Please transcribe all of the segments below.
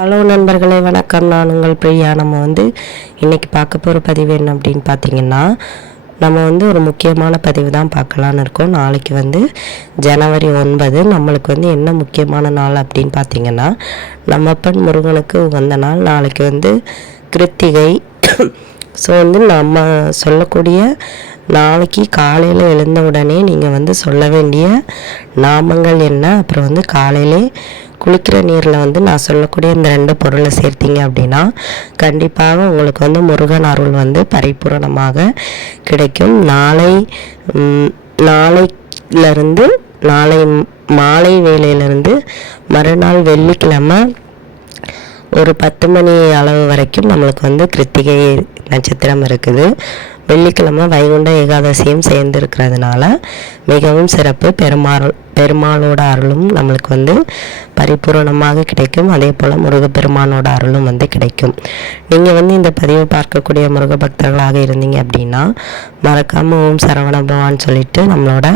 Hello நண்பர்களே, வணக்கம். நான் உங்கள் பிரியா. நம்ம இன்றைக்கி பார்க்க போகிற பதிவு என்ன அப்படின்னு பார்த்தீங்கன்னா, நம்ம ஒரு முக்கியமான பதிவு தான் பார்க்கலான்னு இருக்கோம். நாளைக்கு ஜனவரி 9. நம்மளுக்கு என்ன முக்கியமான நாள் அப்படின்னு பார்த்தீங்கன்னா, நம்ம அப்பன் முருகனுக்கு உகந்த நாள். நாளைக்கு கிருத்திகை. ஸோ நம்ம சொல்லக்கூடிய நாளைக்கு காலையில் எழுந்த உடனே நீங்கள் சொல்ல வேண்டிய நாமங்கள் என்ன, அப்புறம் காலையிலே குளிக்கிற நீரில் நான் சொல்லக்கூடிய இந்த 2 பொருளை சேர்த்திங்க அப்படின்னா கண்டிப்பாக உங்களுக்கு முருகன் அருள் பரிபூரணமாக கிடைக்கும். நாளையிலிருந்து நாளை மாலை வேளையிலிருந்து மறுநாள் வெள்ளிக்கிழமை ஒரு 10 மணி அளவு வரைக்கும் நம்மளுக்கு கிருத்திகை நட்சத்திரம் இருக்குது. வெள்ளிக்கிழமை வைகுண்ட ஏகாதசியும் சேர்ந்து இருக்கிறதுனால மிகவும் சிறப்பு. பெருமாளோட அருளும் நம்மளுக்கு பரிபூரணமாக கிடைக்கும். அதே போல் முருகப்பெருமானோட அருளும் கிடைக்கும். நீங்கள் இந்த பதிவை பார்க்கக்கூடிய முருக பக்தர்களாக இருந்தீங்க அப்படின்னா மறக்காமல் ஓம் சரவண பவான்னு சொல்லிட்டு நம்மளோட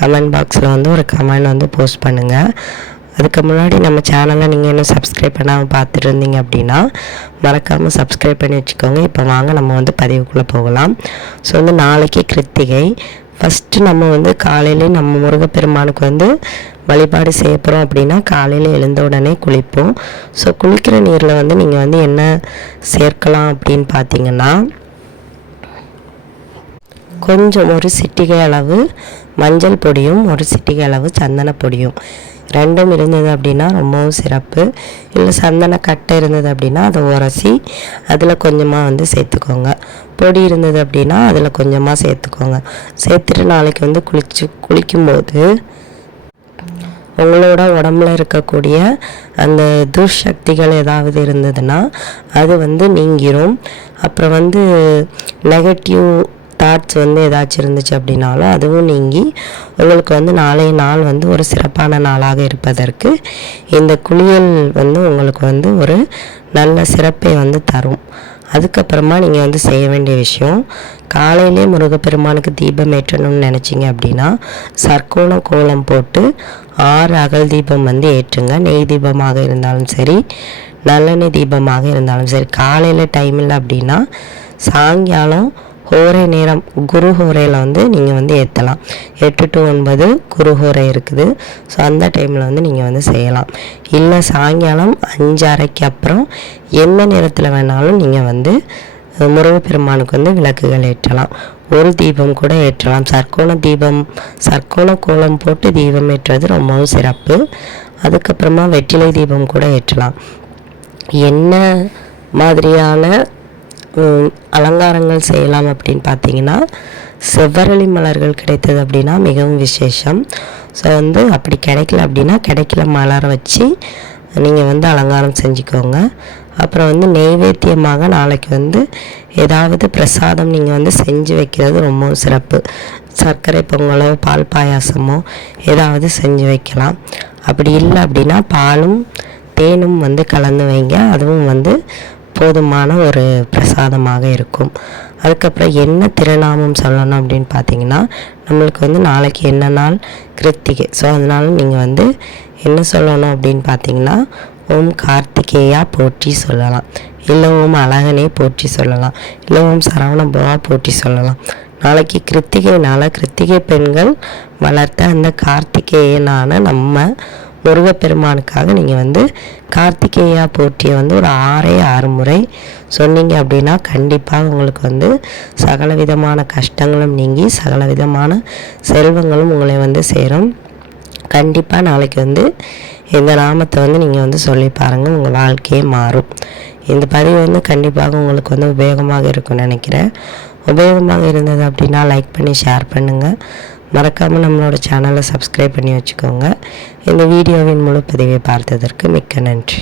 கமெண்ட் பாக்ஸில் ஒரு கமெண்ட் போஸ்ட் பண்ணுங்கள். அதுக்கு முன்னாடி நம்ம சேனலை நீங்கள் இன்னும் சப்ஸ்கிரைப் பண்ணாமல் பார்த்துட்டு இருந்தீங்க அப்படின்னா மறக்காமல் சப்ஸ்கிரைப் பண்ணி வச்சுக்கோங்க. இப்போ வாங்க நம்ம பதிவுக்குள்ளே போகலாம். ஸோ நாளைக்கு கிருத்திகை. ஃபஸ்ட்டு நம்ம காலையிலே நம்ம முருகப்பெருமானுக்கு வழிபாடு செய்ய போகிறோம் அப்படின்னா காலையில் எழுந்த உடனே குளிப்போம். ஸோ குளிக்கிற நீரில் நீங்கள் என்ன சேர்க்கலாம் அப்படின்னு பார்த்தீங்கன்னா, கொஞ்சம் ஒரு சிட்டிகை அளவு மஞ்சள் பொடியும் ஒரு சிட்டிகை அளவு சந்தன பொடியும் ரெண்டும் இருந்தது அப்படின்னா ரொம்பவும் சிறப்பு. இல்லை சந்தன கட்டை இருந்தது அப்படின்னா அதை உரசி அதில் கொஞ்சமாக சேர்த்துக்கோங்க. பொடி இருந்தது அப்படின்னா அதில் கொஞ்சமாக சேர்த்துக்கோங்க. சேர்த்துட்டு நாளைக்கு குளிக்கும்போது உங்களோட உடம்புல இருக்கக்கூடிய அந்த துர்சக்திகள் ஏதாவது இருந்ததுன்னா அது நீங்கிரும். அப்புறம் நெகட்டிவ் தாட்ஸ் ஏதாச்சும் இருந்துச்சு அப்படின்னாலும் அதுவும் நீங்கி உங்களுக்கு நாளைய நாள் ஒரு சிறப்பான நாளாக இருப்பதற்கு இந்த குளியல் உங்களுக்கு ஒரு நல்ல சிறப்பை தரும். அதுக்கப்புறமா நீங்கள் செய்ய வேண்டிய விஷயம், காலையிலே முருகப்பெருமானுக்கு தீபம் ஏற்றணும்னு நினச்சிங்க அப்படின்னா சர்க்கோண கோலம் போட்டு 6 அகல் தீபம் ஏற்றுங்க. நெய் தீபமாக இருந்தாலும் சரி, நல்லெண்ணெய் தீபமாக இருந்தாலும் சரி. காலையில் டைம் இல்லை அப்படின்னா சாயங்காலம் ஹோரை நேரம் குரு ஹோரையில் நீங்கள் ஏற்றலாம். 8 to 9 குரு ஹோரை இருக்குது. ஸோ அந்த டைமில் நீங்கள் செய்யலாம். இல்லை சாயங்காலம் 5:30க்கு அப்புறம் எந்த நேரத்தில் வேணாலும் நீங்கள் முருகப்பெருமானுக்கு விளக்குகள் ஏற்றலாம். ஒரு தீபம் கூட ஏற்றலாம். சர்க்கோண கோலம் போட்டு தீபம் ஏற்றுவது ரொம்பவும் சிறப்பு. அதுக்கப்புறமா வெற்றிலை தீபம் கூட ஏற்றலாம். என்ன மாதிரியான அலங்காரங்கள் செய்யலாம் அப்படின்னு பார்த்தீங்கன்னா, செவ்வரளி மலர்கள் கிடைத்தது அப்படின்னா மிகவும் விசேஷம். ஸோ அப்படி கிடைக்கல அப்படின்னா கிடைக்கல மலரை வச்சு நீங்கள் அலங்காரம் செஞ்சுக்கோங்க. அப்புறம் நெய்வேத்தியமாக நாளைக்கு ஏதாவது பிரசாதம் நீங்கள் செஞ்சு வைக்கிறது ரொம்ப சிறப்பு. சர்க்கரை பொங்கலோ பால் பாயாசமோ ஏதாவது செஞ்சு வைக்கலாம். அப்படி இல்லை அப்படின்னா பாலும் தேனும் கலந்து வைங்க. அதுவும் போதுமான ஒரு பிரசாதமாக இருக்கும். அதுக்கப்புறம் என்ன திருநாமம் சொல்லணும் அப்படின்னு பார்த்தீங்கன்னா, நம்மளுக்கு நாளைக்கு என்ன நாள் கிருத்திகை. ஸோ அதனால நீங்கள் என்ன சொல்லணும் அப்படின்னு பார்த்தீங்கன்னா, ஓம் கார்த்திகேயா போற்றி சொல்லலாம். இல்லை ஓம் அழகனே போற்றி சொல்லலாம். இல்லை ஓம் சரவண பவா போற்றி சொல்லலாம். நாளைக்கு கிருத்திகைனால கிருத்திகை பெண்கள் வளர்த்த அந்த கார்த்திகேயனான நம்ம முருகப்பெருமானுக்காக நீங்கள் கார்த்திகேயா போற்றிய ஒரு 6 முறை சொன்னீங்க அப்படின்னா கண்டிப்பாக உங்களுக்கு சகல விதமான கஷ்டங்களும் நீங்கி சகல விதமான செல்வங்களும் உங்களை சேரும். கண்டிப்பாக நாளைக்கு இந்த நாமத்தை நீங்கள் சொல்லி பாருங்கள், உங்கள் வாழ்க்கையே மாறும். இந்த பதிவு கண்டிப்பாக உங்களுக்கு உபயோகமாக இருக்கும்னு நினைக்கிறேன். உபயோகமாக இருந்தது அப்படின்னா லைக் பண்ணி ஷேர் பண்ணுங்கள். மறக்காமல் நம்மளோட சேனலை சப்ஸ்கிரைப் பண்ணி வச்சுக்கோங்க. இந்த வீடியோவின் முழு பதிவை பார்த்ததற்கு மிக்க நன்றி.